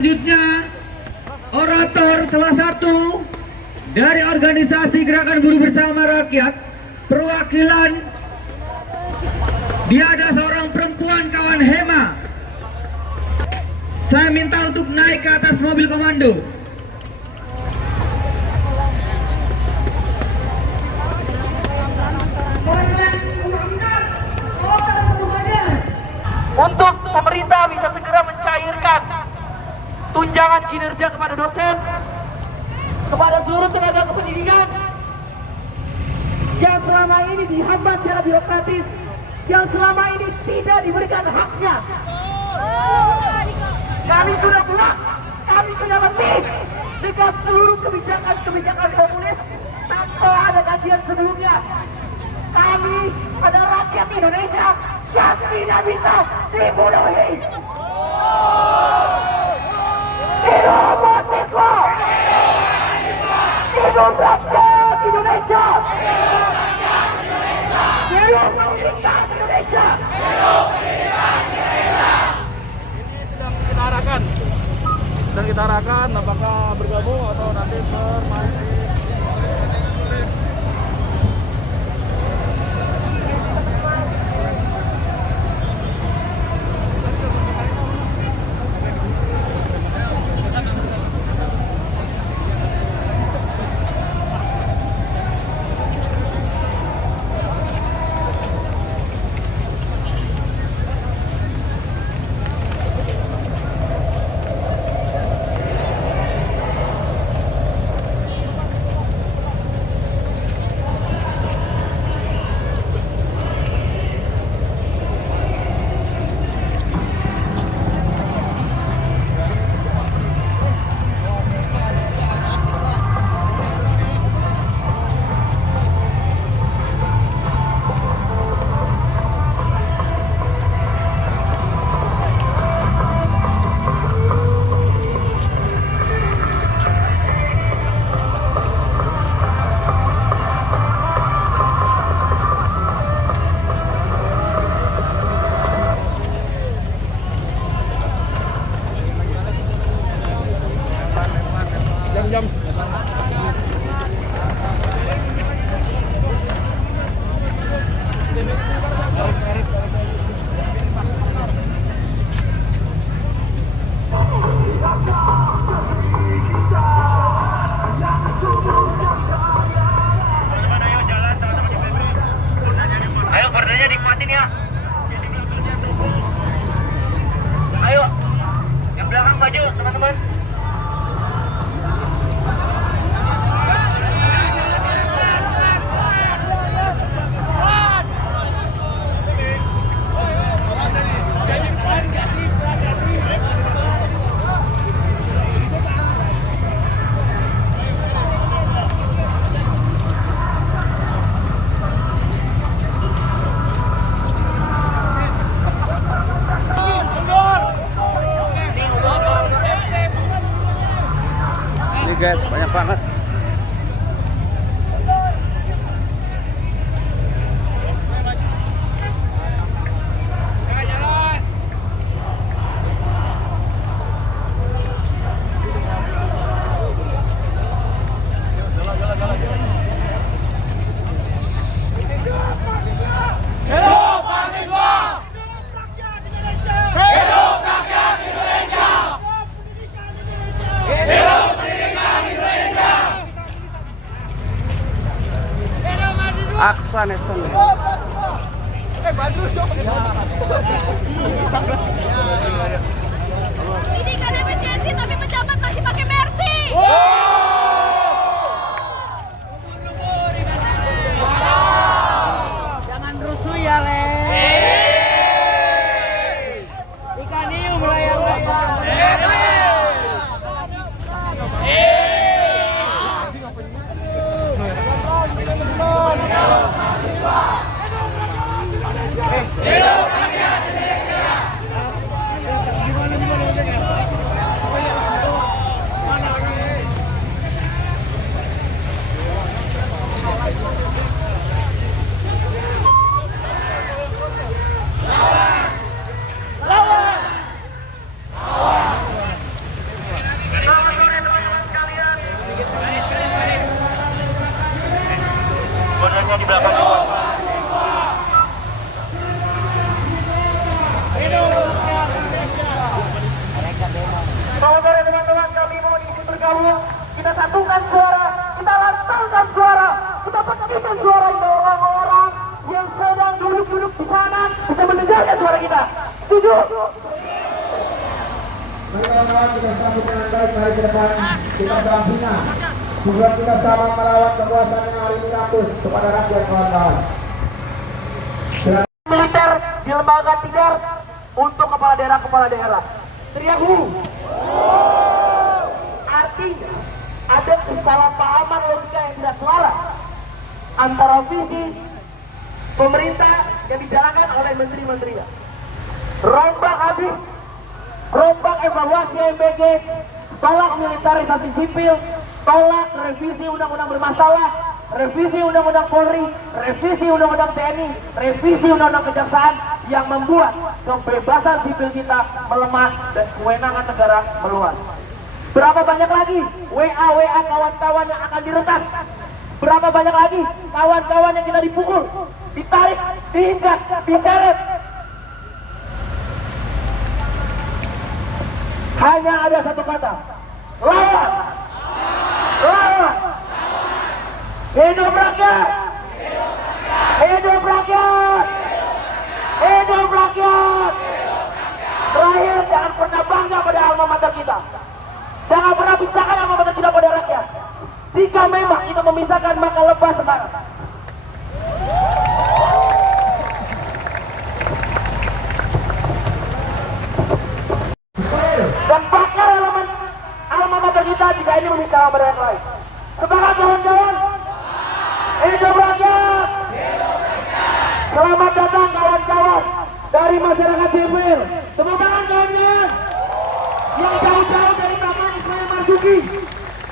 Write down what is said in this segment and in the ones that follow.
Selanjutnya, orator salah satu dari organisasi Gerakan Buruh Bersama Rakyat, perwakilan, dia ada seorang perempuan kawan Hema. Saya minta untuk naik ke atas mobil komando. Untuk pemerintah bisa segera mencairkan tunjangan kinerja kepada dosen, kepada seluruh tenaga kependidikan yang selama ini dihambat secara birokratis, yang selama ini tidak diberikan haknya. Kami sudah muak, kami sudah letih dengan seluruh kebijakan komunis tanpa ada kajian sebelumnya. Kami pada rakyat Indonesia yang tidak bisa dibodohi. Hidup mahasiswa! Hidup rakyat Indonesia! Hidup pendidikan Indonesia! Sedang kita arahkan apakah bergabung atau nanti bermain di jam-jam. Ayo bordanya nikmatin ya. Ayo, yang belakang maju teman-teman. Ini guys, banyak banget. Aksa Neson. Ini kan emergency tapi pejabat masih pakai Mercy. Jangan rusuh ya, Le. Ikan hiu melayang-layang. Hidup rakyat Indonesia! Kita satukan suara, kita lantangkan suara, kita petikan suara itu orang-orang yang sedang duduk-duduk di sana bisa mendengarkan suara kita. Setuju? Mari kawan-kawan kita sambut dengan baik, mari ke depan kita dampingi. Tujuan kita sama melawan kekuasaan yang hari ini rakus kepada rakyat kawan-kawan. Militer di lembaga tidar untuk kepala daerah. Teriak hu. Artinya ada kesalahpahaman logika yang tidak selaras antara visi pemerintah yang dijalankan oleh menteri-menterinya. Rombak habis, rombak evaluasi MBG, tolak militerisasi sipil, tolak revisi undang-undang bermasalah, revisi undang-undang Polri, revisi undang-undang TNI, revisi undang-undang kejaksaan yang membuat kebebasan sipil kita melemah dan kewenangan negara meluas. Berapa banyak lagi WA kawan-kawan yang akan diretas? Berapa banyak lagi kawan-kawan yang kita dipukul, ditarik, diinjak, diseret? Hanya ada satu kata, lawan! Lawan! Hidup rakyat! Hidup rakyat! Hidup rakyat! Terakhir, jangan pernah bangga pada alma mater kita. Jangan pernah pisahkan alma mater kita pada rakyat. Jika memang kita memisahkan, maka lepas sekarang. Dan bakar alma mater kita jika ini memisahkan pada yang lain. Semangat kawan-kawan! Hidup rakyat! Selamat datang kawan-kawan dari masyarakat sipil. Tepuk tangan kawan-kawan yang jauh-jauh dari Taman Ismail Marzuki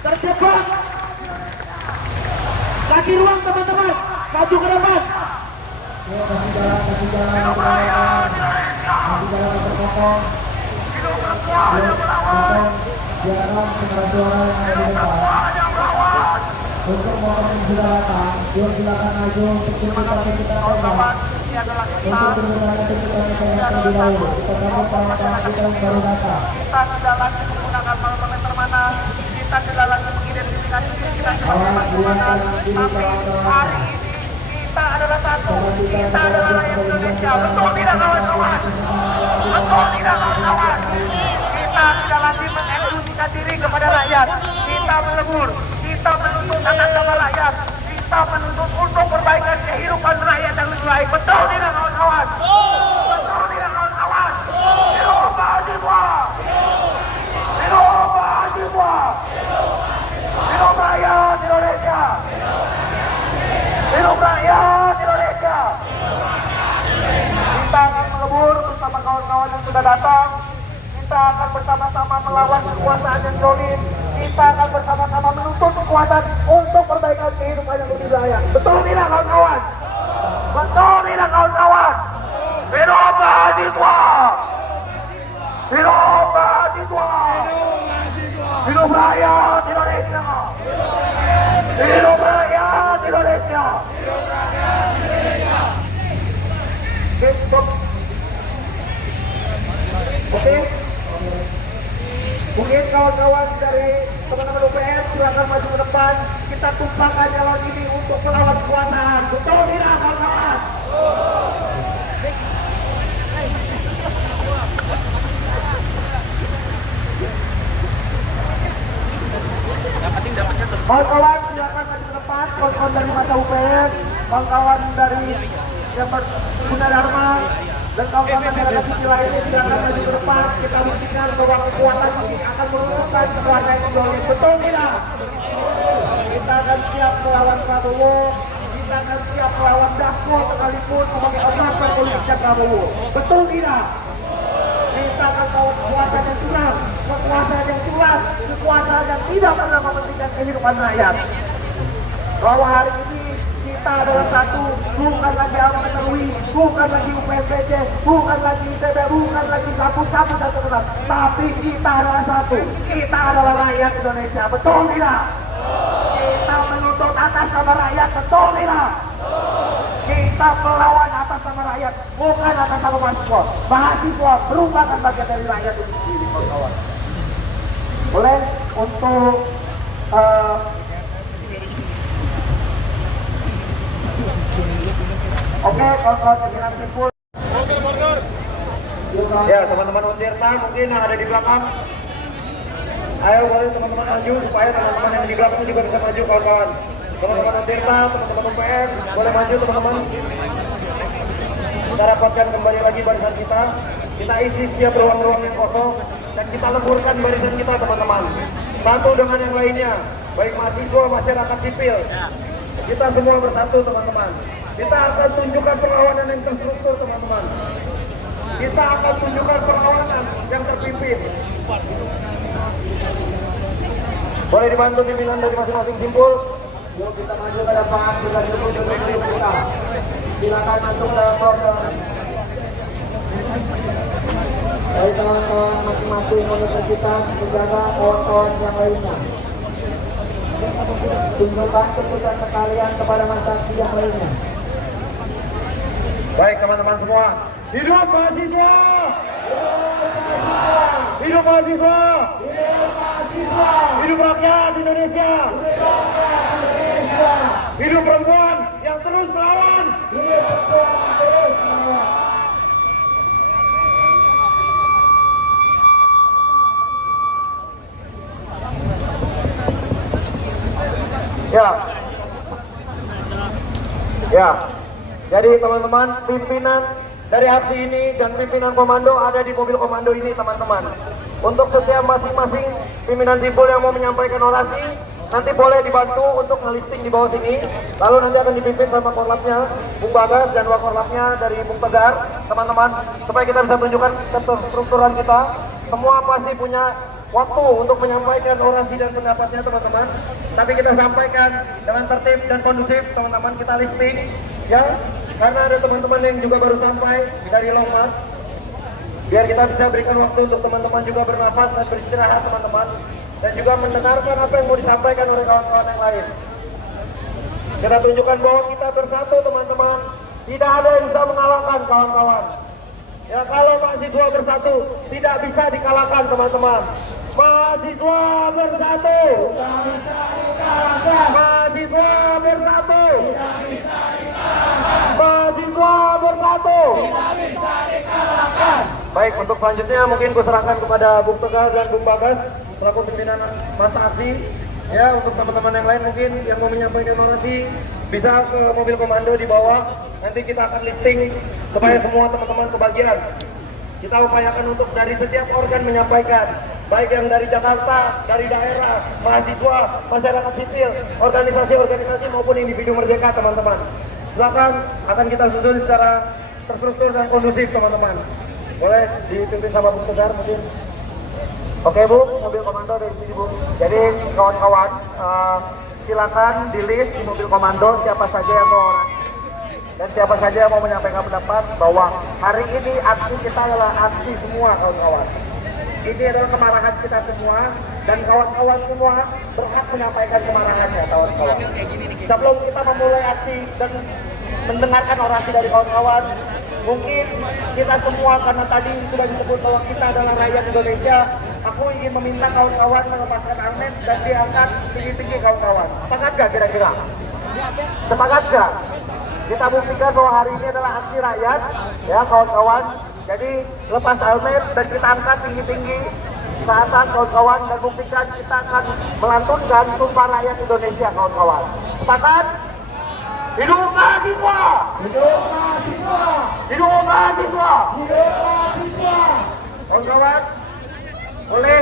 terjebak. Kasih ruang teman-teman, maju ke depan. Kasih jalan berkokong. Hidup perempuan yang melawan. Jangan suara-suara yang ada di depan. Untuk motor yang sudah datang, silakan maju untuk kita pegang. Untuk berbicara kita pegang terlebih dahulu. Kita sambut kawan-kawan kita yang baru datang. Kita tidak lagi menggunakan parameter mana, kita tidak lagi mengidentifikasi diri kita sebagai mana, tapi hari ini kita adalah satu, kita adalah rakyat Indonesia. Betul tidak kawan-kawan? Betul tidak kawan-kawan? Kita tidak lagi mengeksklusikan diri kepada rakyat. Kita melebur, kita menuntut atas nama rakyat, kita menuntut untuk perbaikan kehidupan rakyat yang lebih baik. Betul tidak kawan-kawan? Betul tidak kawan-kawan? Hidup mahasiswa! Hidup mahasiswa! Hidup rakyat Indonesia! Hidup rakyat Indonesia! Kita akan melebur bersama kawan-kawan yang sudah datang. Kita akan bersama-sama melawan kekuasaan yang zalim. Kita akan bersama-sama menuntut kekuatan untuk perbaikan kehidupan yang lebih layak. Betul tidak kawan-kawan? Betul tidak kawan-kawan? Hidup mahasiswa! Hidup mahasiswa! Hidup rakyat Indonesia! Hidup rakyat Indonesia! Oke? Mungkin kawan-kawan dari teman-teman UPM silakan maju ke depan. Kita tumpahkan nyalon ini untuk melawan kekuasaan. Betul tidak kawan-kawan? Kawan-kawan silakan maju ke depan. Kawan-kawan dari masa UPM, kawan-kawan dari Gunadarma, dan kawan-kawan dari sisi lainnya silakan maju ke depan. Kita buktikan bahwa kekuatan ini akan menurunkan kekuatan yang zalim. Betul tidak? Kita akan siap melawan Prabowo. Kita akan siap melawan Dasko sekalipun sebagai obat politiknya Prabowo. Betul tidak? Kita akan tahu kekuasaan yang curang, kekuasaan yang culas, kekuasaan yang tidak pernah mementingkan kehidupan rakyat. Bahwa hari ini kita adalah satu, bukan lagi Almater UI, bukan lagi UPSPC, bukan lagi ITB, bukan lagi sapu-sapu satu tetap, tapi kita adalah satu, kita adalah rakyat Indonesia. Betul tidak? Kita menuntut atas nama rakyat. Betul tidak? Kita melawan atas nama rakyat, bukan atas nama mahasiswa. Mahasiswa merupakan bagian dari rakyat itu sendiri, kawan-kawan. Boleh untuk Oke, kawan-kawan pimpinan simpul. Ya, teman-teman Untirta mungkin yang ada di belakang. Ayo boleh teman-teman maju supaya teman-teman yang di belakang juga bisa maju kawan-kawan. Teman-teman Untirta, teman-teman UPM, boleh maju teman-teman. Kita rapatkan kembali lagi barisan kita. Kita isi setiap ruang-ruang yang kosong dan kita leburkan barisan kita teman-teman. Satu dengan yang lainnya, baik mahasiswa, masyarakat sipil. Kita semua bersatu teman-teman. Kita akan tunjukkan perlawanan yang terstruktur teman-teman. Kita akan tunjukkan perlawanan yang terpimpin. Boleh dibantu pimpinan dari masing-masing simpul. Yuk kita maju ke depan, kita duduk kita. Silakan masuk dalam program. Baik kawan-kawan masing-masing universitas menjaga kawan-kawan yang lainnya. Tunjukkan keputusan sekalian kepada masyarakat yang lainnya. Baik teman-teman semua. Hidup mahasiswa! Hidup mahasiswa! Hidup mahasiswa! Hidup rakyat Indonesia! Hidup perempuan yang terus melawan! Hidup perempuan yang terus melawan! Ya. Jadi teman-teman, pimpinan dari aksi ini dan pimpinan komando ada di mobil komando ini teman-teman. Untuk setiap masing-masing pimpinan simpul yang mau menyampaikan orasi, nanti boleh dibantu untuk ngelisting di bawah sini. Lalu nanti akan dipimpin sama korlapnya, Bung Bagas dan wakorlapnya dari Bung Tegar, teman-teman. Supaya kita bisa tunjukkan keterstrukturan kita. Semua pasti punya waktu untuk menyampaikan orasi dan pendapatnya teman-teman. Tapi kita sampaikan dengan tertib dan kondusif teman-teman, kita listing ya. Karena ada teman-teman yang juga baru sampai dari Longmas. Biar kita bisa berikan waktu untuk teman-teman juga bernafas dan beristirahat teman-teman. Dan juga mendengarkan apa yang mau disampaikan oleh kawan-kawan yang lain. Kita tunjukkan bahwa kita bersatu teman-teman. Tidak ada yang bisa mengalahkan kawan-kawan. Ya kalau mahasiswa bersatu tidak bisa dikalahkan teman-teman. Mahasiswa bersatu tidak bisa dikalahkan. Mahasiswa bersatu tidak bisa dikalahkan. Mahasiswa bersatu tidak bisa dikalahkan. Baik, untuk selanjutnya mungkin ku serahkan kepada Bung Tegar dan Bung Bagas selaku pimpinan masa aksi. Ya, untuk teman-teman yang lain mungkin yang mau menyampaikan orasi bisa ke mobil komando di bawah. Nanti kita akan listing supaya semua teman-teman kebagian. Kita upayakan untuk dari setiap organ menyampaikan, baik yang dari Jakarta, dari daerah, mahasiswa, masyarakat sipil, organisasi-organisasi maupun individu merdeka teman-teman. Silakan, akan kita susun secara terstruktur dan kondusif teman-teman. Boleh dipimpin sama Bung Tegar mungkin. Oke Bu, mobil komando dari sini Bu. Jadi kawan-kawan, silakan di list di mobil komando siapa saja yang mau orang dan siapa saja yang mau menyampaikan pendapat bahwa hari ini aksi kita adalah aksi semua kawan-kawan. Ini adalah kemarahan kita semua dan kawan-kawan semua berhak menyampaikan kemarahannya kawan-kawan. Sebelum kita memulai aksi dan mendengarkan orasi dari kawan-kawan, mungkin kita semua karena tadi sudah disebut bahwa kita adalah rakyat Indonesia. Aku ingin meminta kawan-kawan melepaskan helmet dan diangkat tinggi-tinggi kawan-kawan. Sepakat gak kira-kira? Sepakat gak? Kita buktikan bahwa hari ini adalah aksi rakyat, ya kawan-kawan. Jadi lepas helmet dan kita angkat tinggi-tinggi ke atas kawan-kawan dan buktikan kita akan melantunkan sumpah rakyat Indonesia kawan-kawan. Sepakat? Hidup mahasiswa! Hidup mahasiswa! Hidup mahasiswa! Hidup mahasiswa! Kawan-kawan, boleh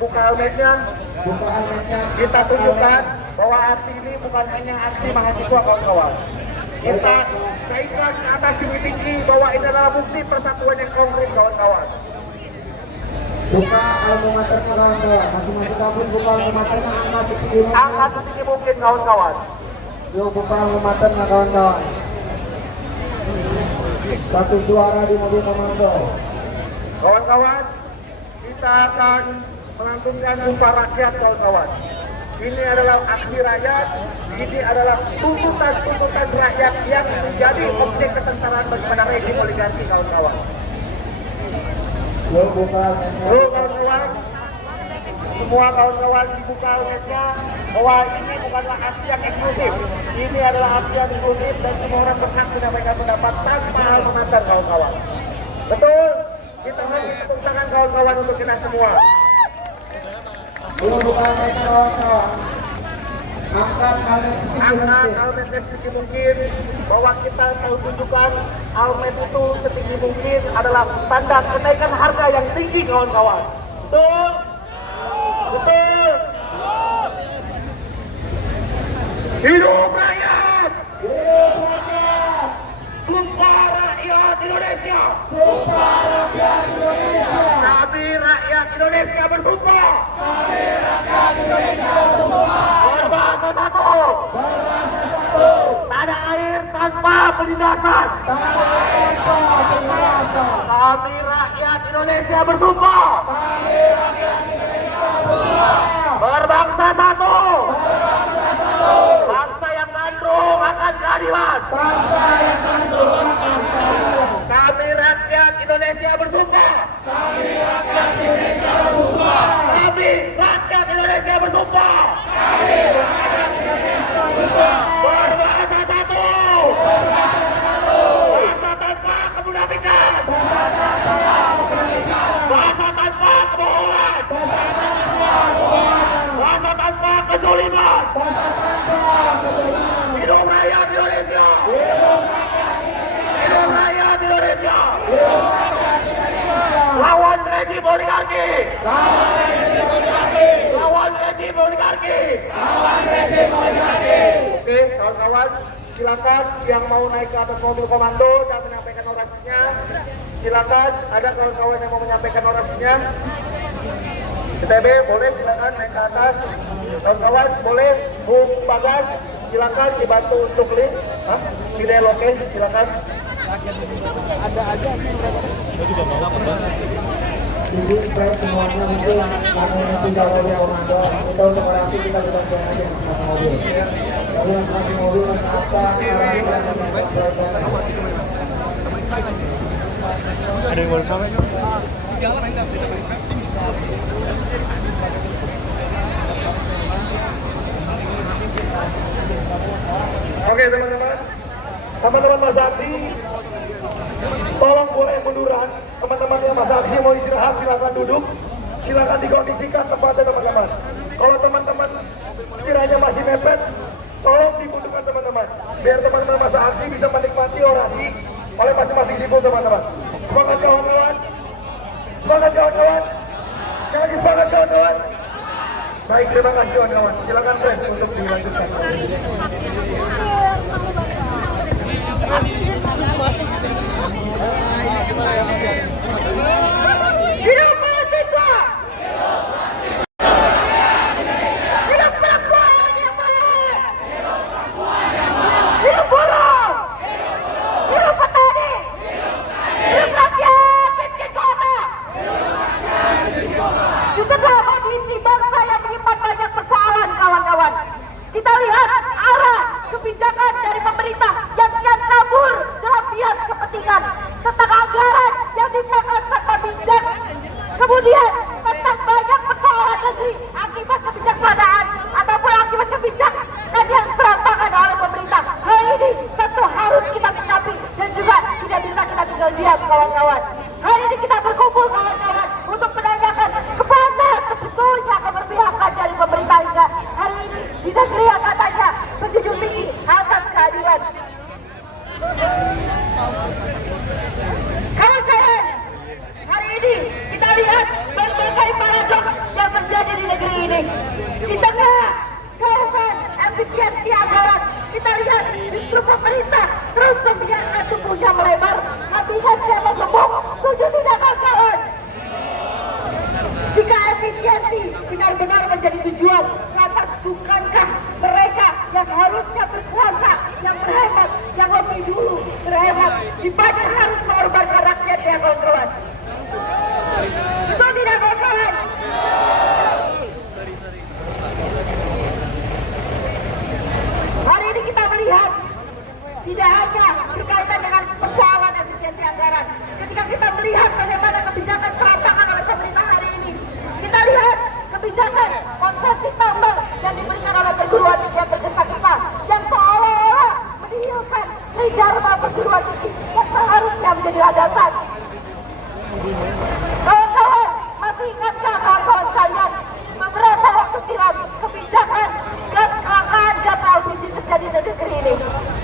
buka helmetnya. Buka helmetnya. Kita tunjukkan bahwa aksi ini bukan hanya aksi mahasiswa kawan-kawan. Kita kaitkan ke atas tinggi-tinggi bahwa ini adalah bukti persatuan yang konkret kawan-kawan. Buka almamaternya kawan-kawan. Masing-masing kampus buka almamaternya angkat setinggi mungkin kawan-kawan. Yuk buka almamaternya kawan-kawan. Satu suara di mobil komando. Kawan-kawan, kita akan melantunkan sumpah rakyat kawan-kawan. Ini adalah aksi rakyat, ini adalah tuntutan-tuntutan rakyat yang menjadi objek kesengsaraan daripada rejim oligarki kawan-kawan. Yuk buka. Yuk kawan-kawan, semua kawan-kawan dibuka awareness-nya bahwa ini bukanlah aksi yang eksklusif. Ini adalah aksi yang inklusif dan semua orang berhak menyampaikan pendapat tanpa hal mengantar kawan-kawan. Betul? Kita harus tepuk tangan kawan-kawan untuk kita semua. Belum buka mereka kawan-kawan. Angkat Almet setinggi mungkin, bahwa kita tahu tunjukkan Almet itu setinggi mungkin adalah tanda kenaikan harga yang tinggi kawan-kawan. Betul? Betul? Hidup rakyat! hidup rakyat, Sumpah rakyat Indonesia! sumpah rakyat Indonesia, Kami rakyat Indonesia bersumpah! Berbangsa satu! berbangsa satu, Tanah air tanpa penindasan! tanpa kekerasan. Kami rakyat Indonesia bersumpah! Berbangsa satu! Bangsa yang gandrung akan keadilan! Bangsa yang santun akan keadilan. Kami rakyat Indonesia bersumpah! Kami rakyat Indonesia bersumpah! Berbangsa satu! Bangsa tanpa kemunafikan! Bangsa tanpa kebohongan! Bangsa tanpa kezaliman! Hidup rakyat Indonesia! Hidup rakyat Indonesia! Lawan rejim oligarki! Lawan rejim oligarki! Oke, kawan-kawan, silakan yang mau naik ke atas mobil komando dan menyampaikan orasinya. Silakan, ada kawan-kawan yang mau menyampaikan orasinya. BTB boleh silakan naik ke atas. Kawan-kawan boleh, Bung Bagas silakan dibantu untuk list. Tidak oke, silakan. Jadi baik semuanya mungkin karena tidak mobil komando, kita untuk orasi kita bantu aja sama mobil. Jadi yang kasih mobil apa arah Ada yang mau sampaikan? Oke teman-teman, teman-teman masa aksi, tolong boleh munduran. Teman-teman yang masa aksi mau istirahat silakan duduk, silakan dikondisikan tempatnya teman-teman. Kalau teman-teman sekiranya masih mepet, tolong dibutuhkan teman-teman, biar teman-teman masa aksi bisa menikmati orasi oleh masing-masing simpul teman-teman. Semangat kawan-kawan, semangat kawan-kawan, sekali lagi semangat kawan-kawan. Baik, terima kasih kawan-kawan. Silakan press untuk dilanjutkan. Hidup mahasiswa! Hidup perempuan yang melawan! Hidup buruh! Hidup petani! Hidup rakyat miskin kota! Cukuplah kondisi bangsa yang menyimpan banyak persoalan kawan-kawan. Kita lihat arah kebijakan dari pemerintah yang kian kabur dalam bias kepentingan, tentang anggaran yang dikeluarkan tanpa bijak. Kemudian tentang banyak persoalan negeri akibat kebijaksanaan ataupun akibat kebijakan yang serampangan oleh pemerintah. Hal ini tentu harus kita sikapi dan juga tidak bisa kita tinggal diam kawan-kawan. Hari ini kita berkumpul kawan-kawan untuk menanyakan kepada sebetulnya keberpihakan dari pemerintah hingga hari ini di negeri yang katanya menjunjung tinggi asas keadilan. Kawan-kawan, hari ini kita lihat berbagai paradoks yang terjadi di negeri ini. Di tengah keluhan efisiensi anggaran, kita lihat justru pemerintah terus membiarkan tubuhnya melebar, habisnya mengebuk 7 tindakan kawan. Jika efisiensi benar-benar menjadi tujuan, lantas bukankah mereka yang harusnya berkuasa, yang berhemat, yang lebih dulu berhemat, dipajak harus mengorbankan rakyatnya kawan-kawan? Betul tidak kawan-kawan? Hari ini kita melihat tidak hanya berkaitan dengan persoalan efisiensi anggaran. Ketika kita melihat bagaimana kebijakan serampangan oleh pemerintah hari ini, kita lihat kebijakan kebijakan konsesi tambang yang diberikan oleh perguruan tinggi yang tergesa-gesa yang seolah-olah menihilkan dharma perguruan tinggi yang seharusnya menjadi landasan. Kawan-kawan, masih ingatkah kawan-kawan sekalian beberapa waktu silam kebijakan dan kecelakaan gas LPG terjadi di negeri ini?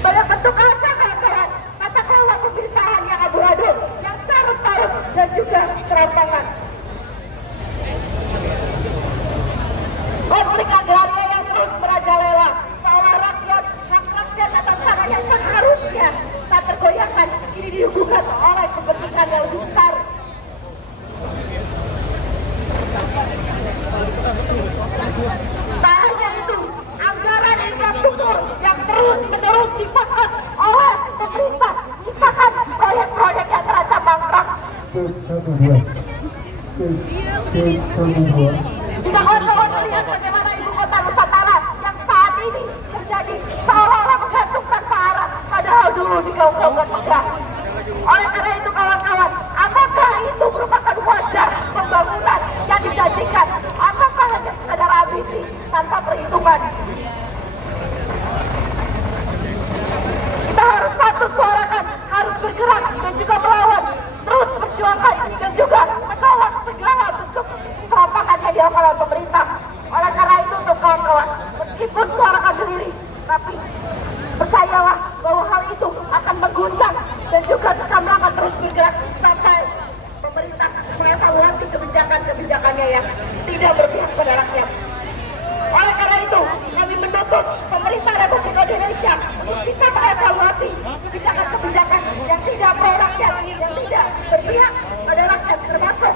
Pada bentuk apa kawan-kawan? Katakanlah pemberitaan yang abu-abu, yang carut-carut dan juga serampangan. Konflik agraria yang terus merajalela, seolah rakyat, hak rakyat atas tanah yang seharusnya tak tergoyahkan, ini dihubungkan oleh kepentingan yang lebih besar. Tak hanya itu, anggaran infrastruktur yang terus-menerus dipangkas oleh pemerintah, misalkan proyek-proyek yang terancam bangkrut. Jika kawan-kawan melihat bagaimana ibu kota Nusantara yang saat ini terjadi seolah-olah menggantungkan ke arah, padahal dulu digaung-gaungkan megah. Oleh karena itu kawan-kawan, apakah itu merupakan wajah pembangunan yang dijanjikan? Apakah hanya sekadar ambisi tanpa perhitungan? Kita harus patuh suarakan, harus bergerak dan juga melawan, terus berjuangkan dan juga menolak segala bentuk perampokan yang dilakukan oleh pemerintah. Oleh karena itu untuk kawan-kawan, meskipun suarakan sendiri, tapi percayalah bahwa hal itu akan mengguncang dan juga kami akan terus bergerak sampai pemerintah mengevaluasi kebijakan-kebijakannya yang tidak berpihak pada rakyat. Oleh karena itu, kami menuntut pemerintah Republik Indonesia untuk bisa mengevaluasi kebijakan-kebijakan yang tidak pro rakyat, yang tidak berpihak pada rakyat, termasuk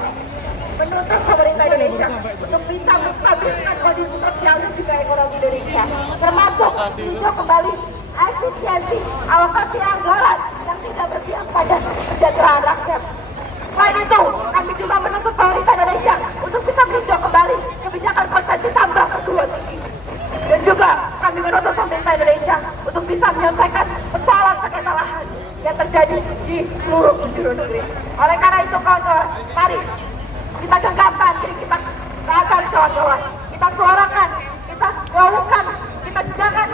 menuntut pemerintah Indonesia untuk bisa menstabilkan kondisi sosial dan juga ekonomi Indonesia, termasuk meninjau kembali efisiensi alokasi anggaran yang tidak berpihak pada kesejahteraan rakyat. Selain itu, kami juga menuntut pemerintah Indonesia untuk bisa meninjau kembali kebijakan konsesi tambang perguruan tinggi. Dan juga kami menuntut pemerintah Indonesia untuk bisa menyelesaikan persoalan sengketa lahan yang terjadi di seluruh penjuru negeri. Oleh karena itu kawan-kawan, mari kita genggamkan diri kita ke atas kawan-kawan. Kita suarakan, kita gaungkan, kita jangan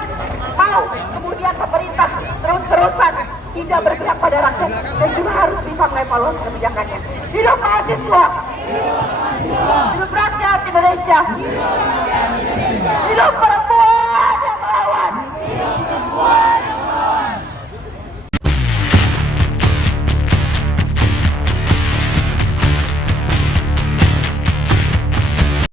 mau kemudian pemerintah terus-terusan tidak berpihak pada rakyat dan juga harus bisa mengevaluasi kebijakannya. Hidup mahasiswa, hidup rakyat Indonesia, hidup para